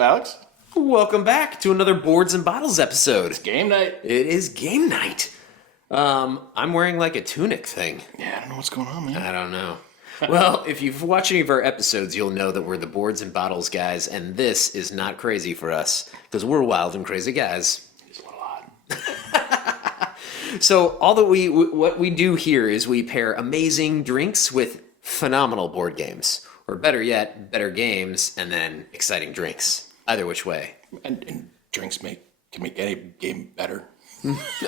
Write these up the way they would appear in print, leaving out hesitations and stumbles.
Alex? Welcome back to another Boards and Bottles episode. It's game night. It is game night. I'm wearing like a tunic thing. Yeah, I don't know what's going on, man. I don't know. Well, if you've watched any of our episodes, you'll know that we're the Boards and Bottles guys, and this is not crazy for us, because we're wild and crazy guys. It's a little odd. So what we do here is we pair amazing drinks with phenomenal board games. Or better yet, better games, and then exciting drinks. Either which way. And drinks can make any game better.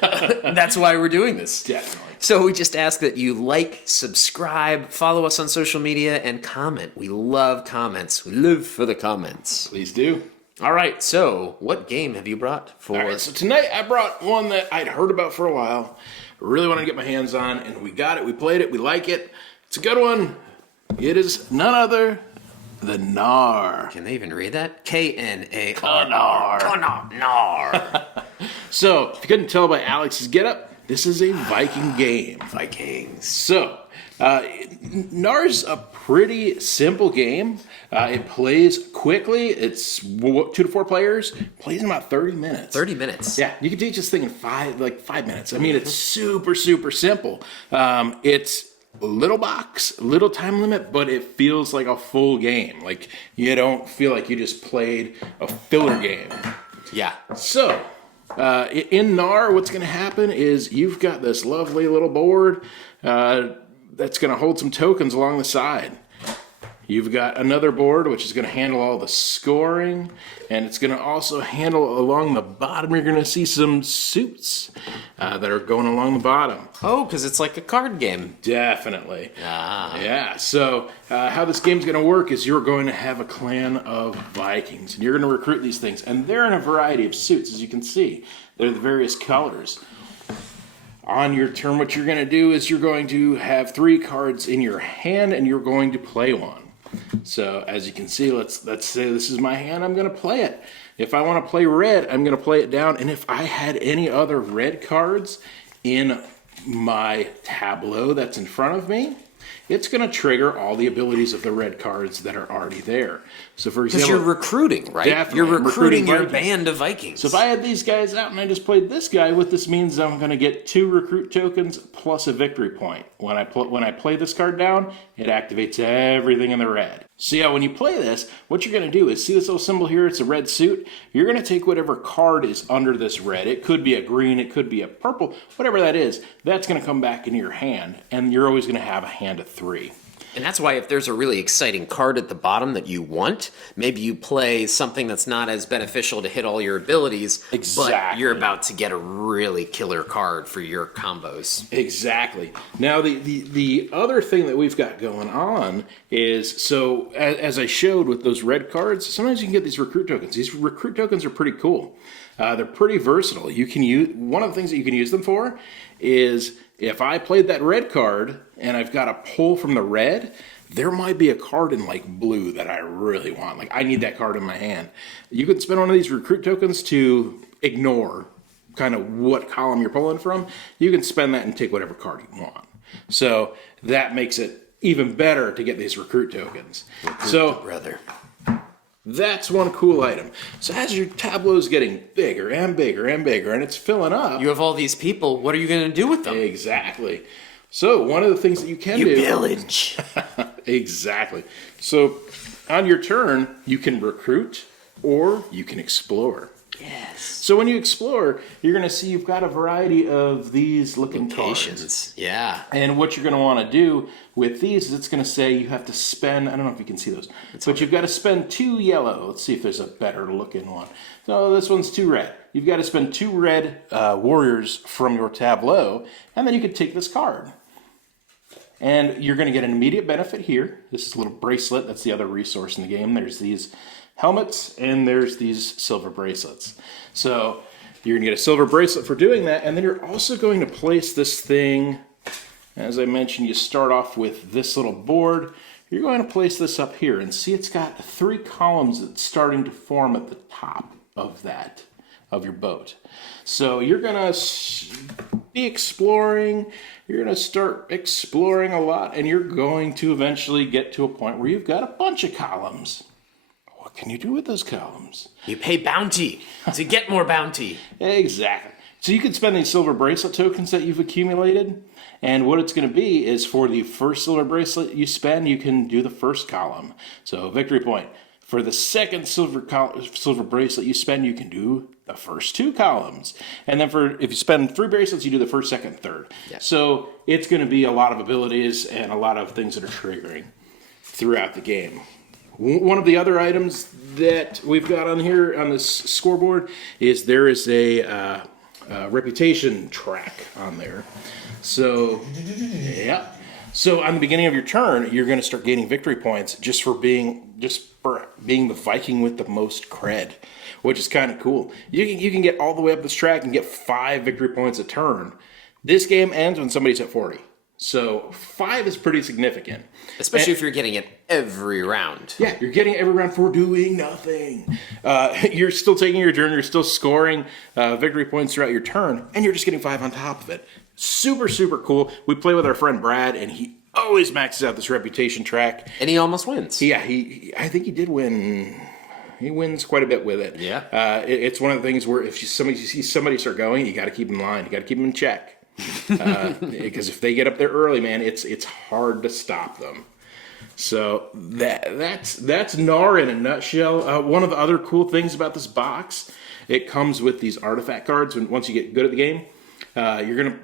That's why we're doing this. Definitely. So we just ask that you like, subscribe, follow us on social media, and comment. We love comments. We live for the comments. Please do. All right, so what game have you brought for us? All right, so tonight I brought one that I'd heard about for a while. Really want to get my hands on, and we got it. We played it. We like it. It's a good one. It is none other than Knarr. Can they even read that? Knarr. Knarr. So, if you couldn't tell by Alex's getup, this is a Viking game. Vikings. So, Knarr's a pretty simple game. It plays quickly. It's 2 to 4 players. Plays in about 30 minutes. 30 minutes. Yeah, you can teach this thing in 5 minutes. I mean, it's super, super simple. It's little box, little time limit, but it feels like a full game. Like, you don't feel like you just played a filler game. Yeah. So, in Knarr, what's going to happen is you've got this lovely little board that's going to hold some tokens along the side. You've got another board which is going to handle all the scoring, and it's going to also handle along the bottom. You're going to see some suits that are going along the bottom. Oh, because it's like a card game. Definitely. Ah. Yeah, so how this game's going to work is you're going to have a clan of Vikings, and you're going to recruit these things. And they're in a variety of suits, as you can see. They're the various colors. On your turn, what you're going to do is you're going to have 3 cards in your hand, and you're going to play one. So, as you can see, let's say this is my hand, I'm going to play it. If I want to play red, I'm going to play it down. And if I had any other red cards in my tableau that's in front of me, it's going to trigger all the abilities of the red cards that are already there. So, for example, because you're recruiting, right? Definitely. You're recruiting your Vikings. band of Vikings. So if I had these guys out and I just played this guy, what this means is I'm going to get 2 recruit tokens plus a victory point. When I play this card down, it activates everything in the red. So yeah, when you play this, what you're going to do is, see this little symbol here? It's a red suit. You're going to take whatever card is under this red. It could be a green, it could be a purple, whatever that is. That's going to come back into your hand, and you're always going to have a hand of 3. And that's why if there's a really exciting card at the bottom that you want, maybe you play something that's not as beneficial to hit all your abilities, Exactly. but you're about to get a really killer card for your combos. Exactly. Now, the other thing that we've got going on is, so as I showed with those red cards, sometimes you can get these recruit tokens. These recruit tokens are pretty cool. They're pretty versatile. You can use, one of the things that you can use them for is, if I played that red card and I've got a pull from the red, there might be a card in like blue that I really want. Like, I need that card in my hand. You could spend one of these recruit tokens to ignore kind of what column you're pulling from. You can spend that and take whatever card you want. So that makes it even better to get these recruit tokens. Brother. That's one cool item. So as your tableau is getting bigger and bigger and bigger, and it's filling up. You have all these people. What are you going to do with them? Exactly. So one of the things that you can do. You pillage. Exactly. So on your turn, you can recruit or you can explore. Yes. So when you explore, you're going to see you've got a variety of these looking Locations. cards. Yeah. And what you're going to want to do with these is, it's going to say you have to spend, I don't know if you can see those, but you've got to spend 2 yellow. Let's see if there's a better looking one. So this one's 2 red. You've got to spend 2 red warriors from your tableau, and then you can take this card. And you're going to get an immediate benefit here. This is a little bracelet. That's the other resource in the game. There's these helmets, and there's these silver bracelets. So you're going to get a silver bracelet for doing that, and then you're also going to place this thing. As I mentioned, you start off with this little board. You're going to place this up here, and see, it's got 3 columns that's starting to form at the top of that, of your boat. So you're going to be exploring. You're going to start exploring a lot, and you're going to eventually get to a point where you've got a bunch of columns. what can you do with those columns? You pay bounty to get more bounty. Exactly. So you can spend these silver bracelet tokens that you've accumulated, and what it's going to be is for the first silver bracelet you spend, you can do the first column. So victory point. For the second silver bracelet you spend, you can do the first 2 columns. And then if you spend 3 bracelets, you do the first, second, third. Yeah. So it's going to be a lot of abilities and a lot of things that are triggering throughout the game. One of the other items that we've got on here on this scoreboard is there is a reputation track on there. So, yeah. So on the beginning of your turn, you're going to start gaining victory points just for being the Viking with the most cred, which is kind of cool. You can get all the way up this track and get 5 victory points a turn. This game ends when somebody's at 40. So 5 is pretty significant. Especially if you're getting it every round. Yeah, you're getting every round for doing nothing. You're still taking your turn. You're still scoring victory points throughout your turn, and you're just getting 5 on top of it. Super, super cool. We play with our friend Brad, and he always maxes out this reputation track. And he almost wins. Yeah, I think he did win. He wins quite a bit with it. Yeah. It's one of the things where if you see somebody start going, you got to keep them in line. You got to keep them in check. Because if they get up there early, man, it's hard to stop them. So that's Knarr in a nutshell. One of the other cool things about this box, it comes with these artifact cards. Once you get good at the game,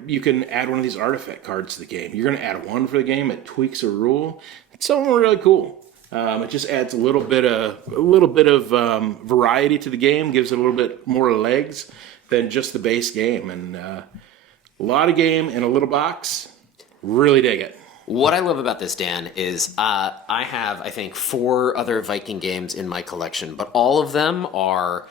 you can add one of these artifact cards to the game. You're gonna add 1 for the game. It tweaks a rule. It's something really cool. It just adds a little bit of variety to the game. Gives it a little bit more legs than just the base game. And a lot of game in a little box. Really dig it. What I love about this, Dan, is I have, I think, 4 other Viking games in my collection, but all of them are,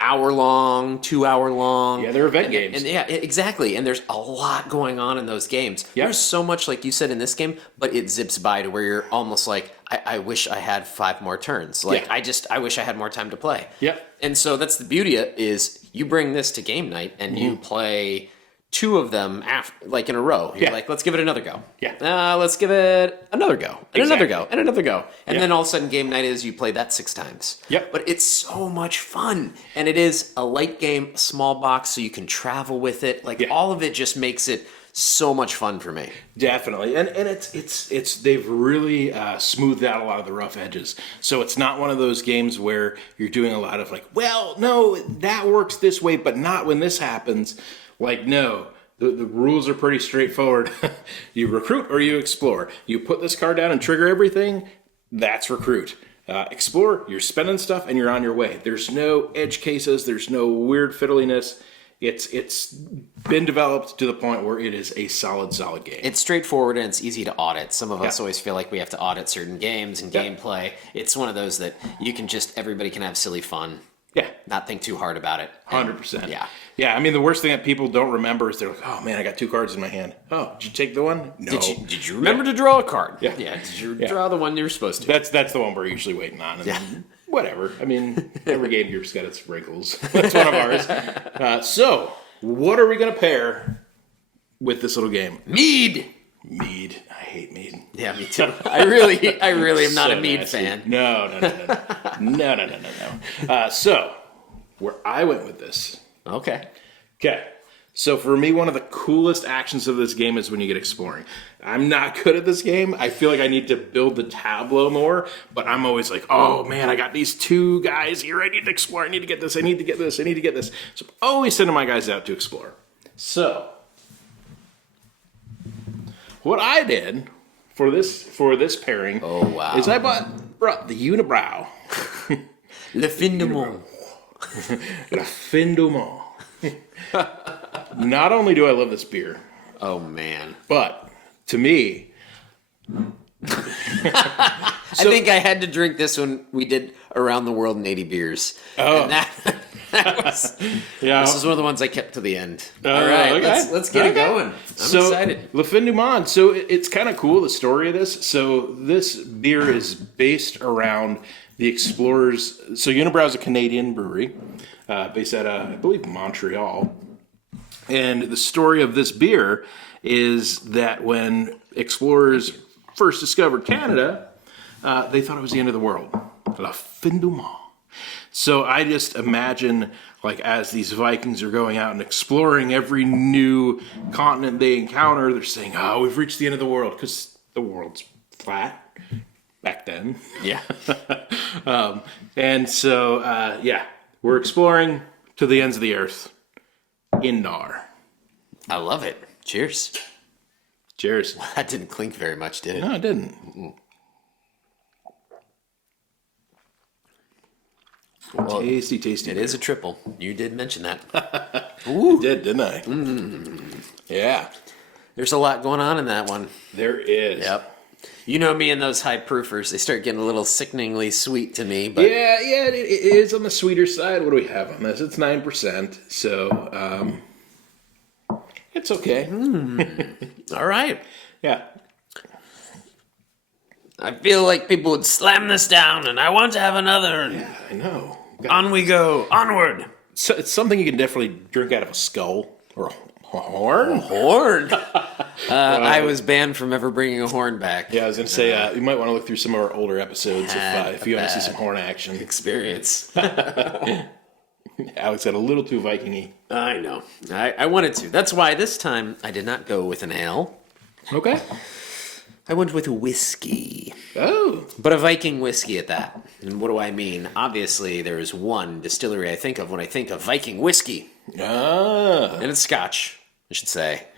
hour-long, 2-hour-long. Yeah, they're event games. And yeah, exactly. And there's a lot going on in those games. Yep. There's so much, like you said, in this game, but it zips by to where you're almost like, I wish I had 5 more turns. Like, Yeah. I wish I had more time to play. Yep. And so that's the beauty of it, is you bring this to game night and you play 2 of them in a row. You're like, let's give it another go. Yeah. Let's give it another go. And another Exactly. go. And another go. And Yeah. then all of a sudden game night is you play that 6 times. Yep. But it's so much fun. And it is a light game, small box, so you can travel with it. Like all of it just makes it so much fun for me. Definitely, and it's they've really smoothed out a lot of the rough edges. So it's not one of those games where you're doing a lot of like, well, no, that works this way, but not when this happens. Like, no, the rules are pretty straightforward. You recruit or you explore. You put this card down and trigger everything. That's recruit. Explore, you're spending stuff and you're on your way. There's no edge cases. There's no weird fiddliness. It's been developed to the point where it is a solid game. It's straightforward and it's easy to audit. Some of us always feel like we have to audit certain games and gameplay. It's one of those that everybody can have silly fun. Yeah. Not think too hard about it. 100%. Yeah. Yeah, I mean, the worst thing that people don't remember is they're like, oh, man, I got 2 cards in my hand. Oh, did you take the one? No. Did you remember to draw a card? Yeah. Did you draw the one you were supposed to? That's the one we're usually waiting on. And then, whatever. I mean, every game here's got its wrinkles. That's one of ours. So, what are we going to pair with this little game? Mead. I hate mead. Yeah, me too. I really am not So a mead nasty. fan. No. So, where I went with this. Okay. So for me, one of the coolest actions of this game is when you get exploring. I'm not good at this game. I feel like I need to build the tableau more, but I'm always like, oh man, I got these 2 guys here. I need to explore. I need to get this. I need to get this. So I'm always sending my guys out to explore. So what I did for this pairing is I brought the Unibrow. Le fin du monde. La fin du monde. Not only do I love this beer, Oh man. but to me, I think I had to drink this when we did Around the World in 80 Beers. Oh. And that was, yeah, this is one of the ones I kept to the end. All right, okay. let's get it going. I'm excited. Le Fin du Monde. So it's kind of cool, the story of this. So this beer is based around the explorers. So Unibrow is a Canadian brewery based at, I believe, Montreal. And the story of this beer is that when explorers first discovered Canada, they thought it was the end of the world. La fin du monde. So I just imagine, like, as these Vikings are going out and exploring every new continent they encounter, they're saying, "Oh, we've reached the end of the world," because the world's flat back then. Yeah. And so, we're exploring to the ends of the earth in Knarr. I love it. Cheers. Cheers. That didn't clink very much, did it? No, it didn't. Well, tasty. It is a triple. You did mention that. I did, didn't I? Yeah. There's a lot going on in that one. There is. Yep. You know me and those high proofers. They start getting a little sickeningly sweet to me. But Yeah, it is on the sweeter side. What do we have on this? It's 9%, so it's okay. All right. Yeah. I feel like people would slam this down, and I want to have another. Yeah, I know. On we go. Onward. So it's something you can definitely drink out of a skull or a horn. Horn. I was banned from ever bringing a horn back. Yeah, I was going to say, you might want to look through some of our older episodes if you want to see some horn action. Experience. Alex got a little too Viking-y. I know. I wanted to. That's why this time I did not go with an ale. Okay. I went with whiskey. Oh. But a Viking whiskey at that. And what do I mean? Obviously, there is one distillery I think of when I think of Viking whiskey. Ah. And it's Scotch, I should say.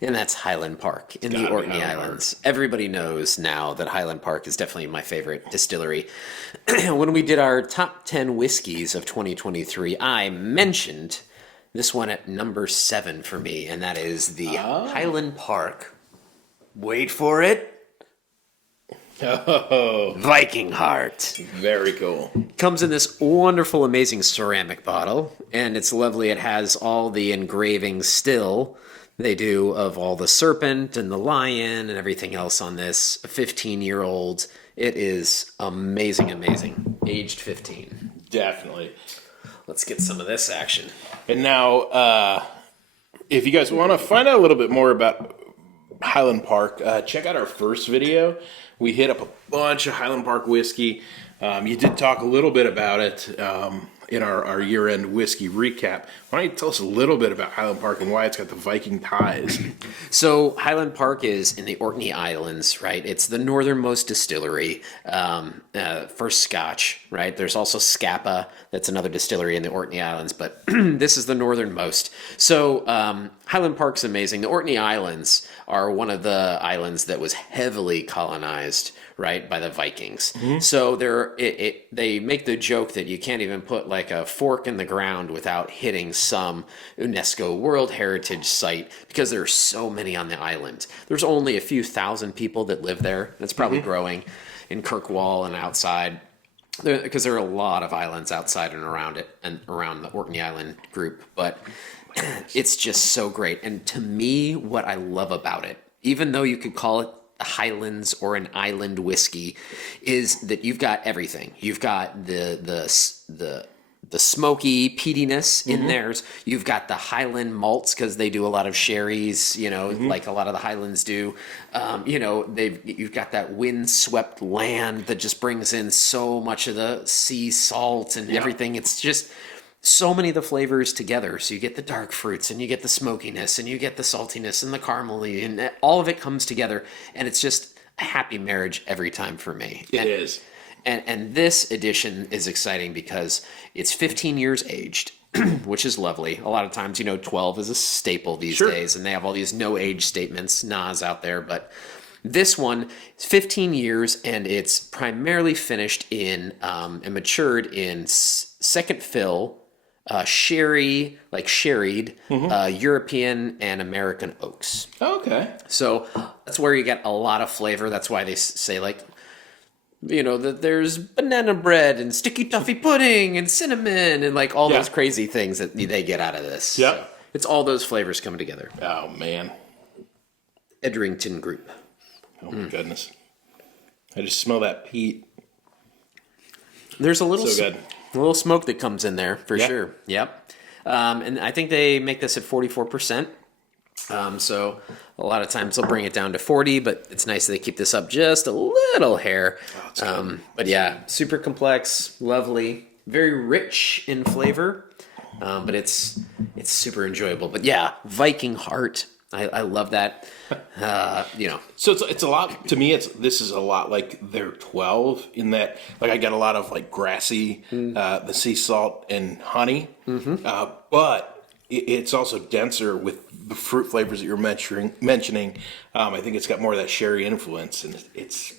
And that's Highland Park in the Orkney Islands. Everybody knows now that Highland Park is definitely my favorite distillery. When we did our top 10 whiskeys of 2023, I mentioned this one at number 7 for me, and that is the Highland Park. Wait for it. Oh. Viking Heart. Very cool. Comes in this wonderful, amazing ceramic bottle, and it's lovely. It has all the engravings still they do of all the serpent and the lion and everything else on this. A 15-year-old. It is amazing. Aged 15. Definitely. Let's get some of this action. And now, if you guys want to find out a little bit more about Highland Park, check out our first video. We hit up a bunch of Highland Park whiskey. You did talk a little bit about it in our year-end whiskey recap. Why don't you tell us a little bit about Highland Park and why it's got the Viking ties? So Highland Park is in the Orkney Islands, right? It's the northernmost distillery for Scotch, right? There's also Scapa, that's another distillery in the Orkney Islands, but this is the northernmost. So Highland Park's amazing. The Orkney Islands are one of the islands that was heavily colonized, right, by the Vikings. Mm-hmm. So they make the joke that you can't even put like a fork in the ground without hitting some UNESCO World Heritage site because there are so many on the island. There's only a few thousand people that live there. It's probably growing in Kirkwall and outside, because there are a lot of islands outside and around it and around the Orkney Island group. But it's just so great. And to me, what I love about it, even though you could call it Highlands or an island whiskey, is that you've got everything. You've got the smoky peatiness in theirs. You've got the Highland malts because they do a lot of sherries, like a lot of the Highlands do. You've got that wind-swept land that just brings in so much of the sea salt and everything. It's just so many of the flavors together. So you get the dark fruits and you get the smokiness and you get the saltiness and the caramely, and all of it comes together, and it's just a happy marriage every time for me. It is. And this edition is exciting because it's 15 years aged, which is lovely. A lot of times, 12 is a staple these days, and they have all these no age statements, NAS out there, but this one is 15 years, and it's primarily finished in and matured in second fill, sherry, like sherried, European and American oaks. Okay. So that's where you get a lot of flavor. That's why they say, like, that there's banana bread and sticky toffee pudding and cinnamon and like all those crazy things that they get out of this. Yeah. So it's all those flavors coming together. Oh, man. Edrington Group. Oh, my goodness. I just smell that peat. There's a little So good. A little smoke that comes in there for sure. Yep. And I think they make this at 44%. So a lot of times they'll bring it down to 40, but it's nice that they keep this up just a little hair. But yeah, super complex, lovely, very rich in flavor, but it's super enjoyable. But yeah, Viking Heart, I love that. So it's a lot to me. This is a lot like their 12 in that, like, I got a lot of like grassy, the sea salt and honey, but it's also denser with the fruit flavors that you're mentioning. I think it's got more of that sherry influence, and it's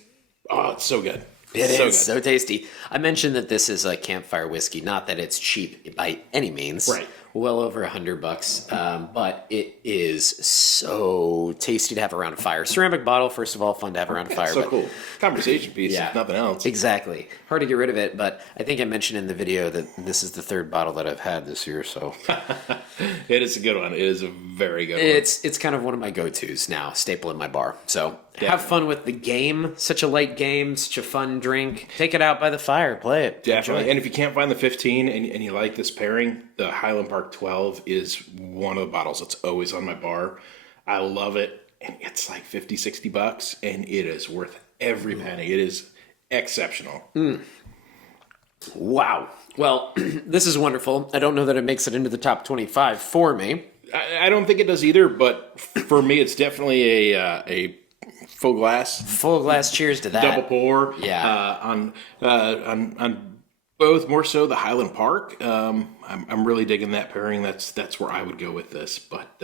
so good. It so is good. so tasty. I mentioned that this is a campfire whiskey, not that it's cheap by any means. Right. Well over $100, but it is so tasty to have around a fire. Ceramic bottle, first of all, fun to have around a fire. So cool. Conversation piece, if nothing else. Exactly. Hard to get rid of it, but I think I mentioned in the video that this is the third bottle that I've had this year, so. It is a good one. It is a very good one. It's kind of one of my go-tos now, staple in my bar. So have fun with the game. Such a light game, such a fun drink. Take it out by the fire, play it. Definitely. Enjoy. And if you can't find the 15 and you like this pairing, the Highland Park 12 is one of the bottles that's always on my bar. I love it. And it's like $50-$60, and it is worth every penny. It is exceptional. Wow. Well, this is wonderful. I don't know that it makes it into the top 25 for me. I don't think it does either, but for me, it's definitely a full glass. Full glass cheers to that. Double pour. Yeah. On both, more so the Highland Park. I'm really digging that pairing. That's where I would go with this. But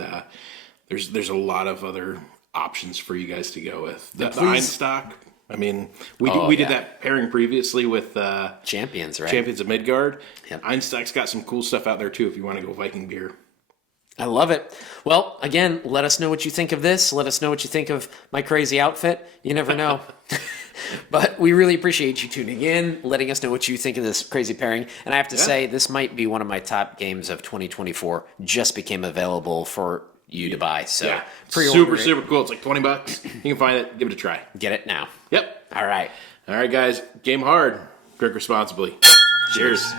there's a lot of other options for you guys to go with. The Einstock. I mean, we did that pairing previously with Champions, right? Champions of Midgard. Yep. Einstock's got some cool stuff out there too if you want to go Viking beer. I love it. Well, again, let us know what you think of this. Let us know what you think of my crazy outfit. You never know. But we really appreciate you tuning in, letting us know what you think of this crazy pairing. And I have to say, this might be one of my top games of 2024. Just became available for you to buy. So pre-order super cool. It's like $20. You can find it. Give it a try. Get it now. Yep. All right. All right, guys. Game hard. Drink responsibly. Cheers.